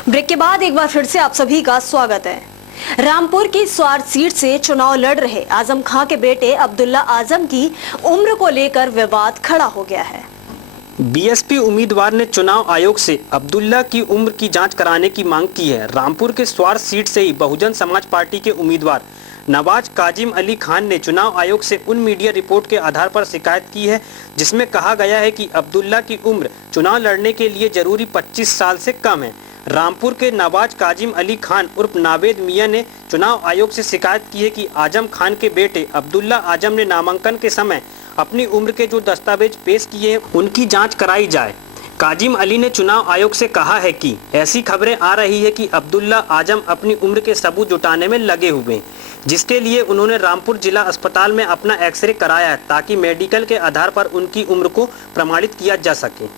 Break के बाद एक बार फिर से आप सभी का स्वागत है। रामपुर की स्वार सीट से चुनाव लड़ रहे आजम खां के बेटे अब्दुल्ला आजम की उम्र को लेकर विवाद खड़ा हो गया है। बीएसपी उम्मीदवार ने चुनाव आयोग से अब्दुल्ला की उम्र की जांच कराने की मांग की है। रामपुर के स्वार सीट से ही बहुजन समाज पार्टी के उम्मीदवार नवाज काजिम अली खान ने चुनाव आयोग से उन मीडिया रिपोर्ट के आधार पर शिकायत की है जिसमें कहा गया है कि अब्दुल्ला की उम्र चुनाव लड़ने के लिए जरूरी 25 साल से कम है। रामपुर के नवाज काजिम अली खान उर्फ नावेद मियां ने चुनाव आयोग से शिकायत की है कि आजम खान के बेटे अब्दुल्ला आजम ने नामांकन के समय अपनी उम्र के जो दस्तावेज पेश किए हैं उनकी जांच कराई जाए। काजिम अली ने चुनाव आयोग से कहा है कि ऐसी खबरें आ रही है कि अब्दुल्ला आजम अपनी उम्र के सबूत जुटाने में लगे हुए हैं, जिसके लिए उन्होंने रामपुर जिला अस्पताल में अपना एक्सरे कराया है ताकि मेडिकल के आधार पर उनकी उम्र को प्रमाणित किया जा सके।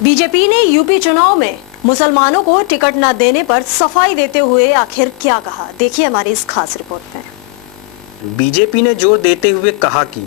बीजेपी ने यूपी चुनाव में मुसलमानों को टिकट न देने पर सफाई देते हुए आखिर क्या कहा, देखिए हमारी इस खास रिपोर्ट में। बीजेपी ने जोर देते हुए कहा कि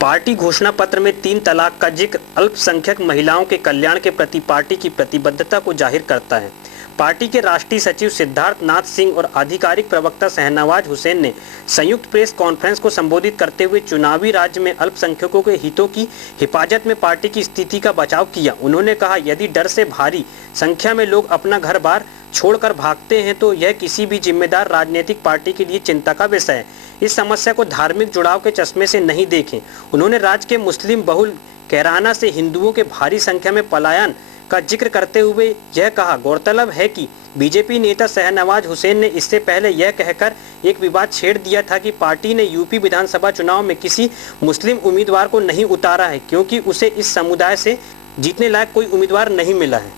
पार्टी घोषणा पत्र में 3 तलाक का जिक्र अल्पसंख्यक महिलाओं के कल्याण के प्रति पार्टी की प्रतिबद्धता को जाहिर करता है। पार्टी के राष्ट्रीय सचिव सिद्धार्थ नाथ सिंह और आधिकारिक प्रवक्ता शहनवाज हुसैन ने संयुक्त प्रेस कॉन्फ्रेंस को संबोधित करते हुए चुनावी राज्य में अल्पसंख्यकों के हितों की हिफाजत में पार्टी की स्थिति का बचाव किया। उन्होंने कहा, यदि डर से भारी संख्या में लोग अपना घर बार छोड़कर भागते हैं तो यह किसी भी जिम्मेदार राजनीतिक पार्टी के लिए चिंता का विषय है। इस समस्या को धार्मिक जुड़ाव के चश्मे से नहीं देखें। उन्होंने राज्य के मुस्लिम बहुल कैराना से हिंदुओं के भारी संख्या में पलायन का जिक्र करते हुए यह कहा, गौरतलब है कि बीजेपी नेता शहनवाज हुसैन ने इससे पहले यह कहकर एक विवाद छेड़ दिया था कि पार्टी ने यूपी विधानसभा चुनाव में किसी मुस्लिम उम्मीदवार को नहीं उतारा है क्योंकि उसे इस समुदाय से जीतने लायक कोई उम्मीदवार नहीं मिला है।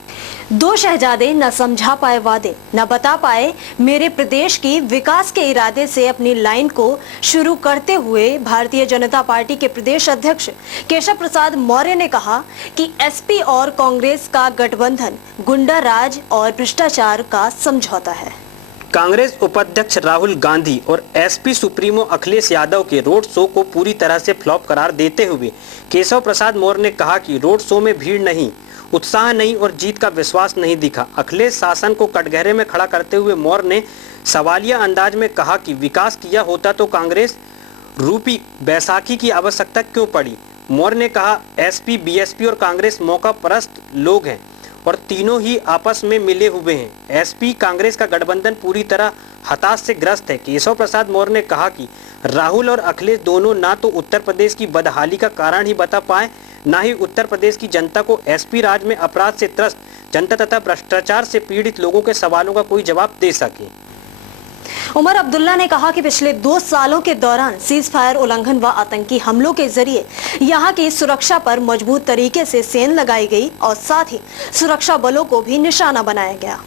2 शहजादे न समझा पाए वादे, न बता पाए मेरे प्रदेश की विकास के इरादे से अपनी लाइन को शुरू करते हुए भारतीय जनता पार्टी के प्रदेश अध्यक्ष केशव प्रसाद मौर्य ने कहा कि एसपी और कांग्रेस का गठबंधन गुंडा राज और भ्रष्टाचार का समझौता है। कांग्रेस उपाध्यक्ष राहुल गांधी और एसपी सुप्रीमो अखिलेश यादव के रोड शो को पूरी तरह से फ्लॉप करार देते हुए केशव प्रसाद मौर्य ने कहा कि रोड शो में भीड़ नहीं, उत्साह नहीं और जीत का विश्वास नहीं दिखा। अखिलेश शासन को कटघरे में खड़ा करते हुए मौर्य ने सवालिया अंदाज में कहा कि विकास किया होता तो कांग्रेस रूपी बैसाखी की आवश्यकता क्यों पड़ी। मौर्य ने कहा, एसपी, बीएसपी और कांग्रेस मौका परस्त लोग हैं और तीनों ही आपस में मिले हुए हैं। एसपी कांग्रेस का गठबंधन पूरी तरह हताश से ग्रस्त है। केशव प्रसाद मौर्य ने कहा कि राहुल और अखिलेश दोनों ना तो उत्तर प्रदेश की बदहाली का कारण ही बता पाए, ना ही उत्तर प्रदेश की जनता को एसपी राज में अपराध से त्रस्त जनता तथा भ्रष्टाचार से पीड़ित लोगों के सवालों का कोई जवाब दे सके। उमर अब्दुल्ला ने कहा कि पिछले 2 सालों के दौरान सीज फायर उल्लंघन व आतंकी हमलों के जरिए यहां की सुरक्षा पर मजबूत तरीके से सेंध लगाई गई और साथ ही सुरक्षा बलों को भी निशाना बनाया गया।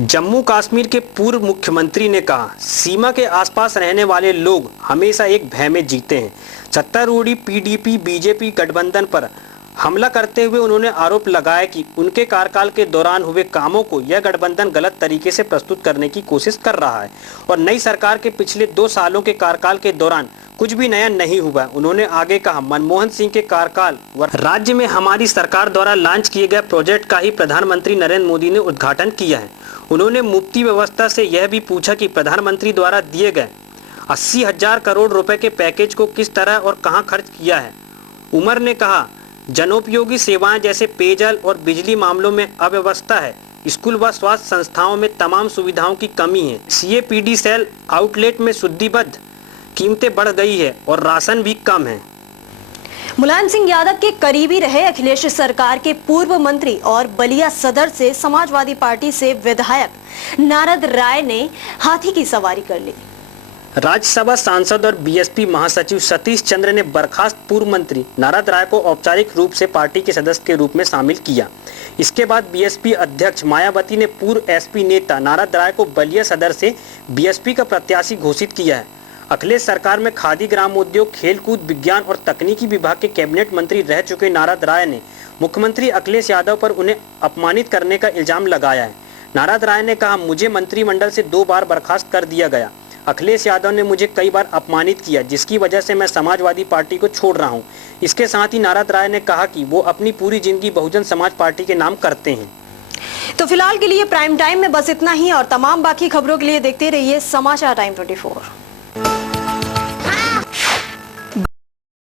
जम्मू कश्मीर के पूर्व मुख्यमंत्री ने कहा, सीमा के आसपास रहने वाले लोग हमेशा एक भय में जीते हैं। सत्तारूढ़ी पीडीपी बीजेपी गठबंधन पर हमला करते हुए उन्होंने आरोप लगाया कि उनके कार्यकाल के दौरान हुए कामों को यह गठबंधन गलत तरीके से प्रस्तुत करने की कोशिश कर रहा है और नई सरकार के पिछले 2 सालों के कार्यकाल के दौरान कुछ भी नया नहीं हुआ। उन्होंने आगे कहा, मनमोहन सिंह के कार्यकाल व राज्य में हमारी सरकार द्वारा लॉन्च किए गए प्रोजेक्ट का ही प्रधानमंत्री नरेंद्र मोदी ने उद्घाटन किया है। उन्होंने मुफ्ती व्यवस्था से यह भी पूछा कि प्रधानमंत्री द्वारा दिए गए 80,000 करोड़ रुपए के पैकेज को किस तरह और कहां खर्च किया है। उमर ने कहा, जनोपयोगी सेवाएं जैसे पेयजल और बिजली मामलों में अव्यवस्था है। स्कूल व स्वास्थ्य संस्थाओं में तमाम सुविधाओं की कमी है। सीएपीडी सेल आउटलेट में शुद्धिबद्ध कीमतें बढ़ गई है और राशन भी कम है। मुलायम सिंह यादव के करीबी रहे अखिलेश सरकार के पूर्व मंत्री और बलिया सदर से समाजवादी पार्टी से विधायक नारद राय ने हाथी की सवारी कर ली। राज्यसभा सांसद और बीएसपी महासचिव सतीश चंद्र ने बर्खास्त पूर्व मंत्री नारद राय को औपचारिक रूप से पार्टी के सदस्य के रूप में शामिल किया। इसके बाद बीएसपी अध्यक्ष मायावती ने पूर्व एसपी नेता नारद राय को बलिया सदर से बीएसपी का प्रत्याशी घोषित किया है। अखिलेश सरकार में खादी, ग्रामोद्योग, खेलकूद, विज्ञान और तकनीकी विभाग के कैबिनेट मंत्री रह चुके नारद राय ने मुख्यमंत्री अखिलेश यादव पर उन्हें अपमानित करने का इल्जाम लगाया है। नारद राय ने कहा, मुझे मंत्रिमंडल से 2 बार बर्खास्त कर दिया गया। अखिलेश यादव ने मुझे कई बार अपमानित किया जिसकी वजह से मैं समाजवादी पार्टी को छोड़ रहा हूं। इसके साथ ही नारद राय ने कहा कि वो अपनी पूरी जिंदगी बहुजन समाज पार्टी के नाम करते हैं। तो फिलहाल के लिए प्राइम टाइम में बस इतना ही और तमाम बाकी खबरों के लिए देखते रहिए समाचार टाइम 24।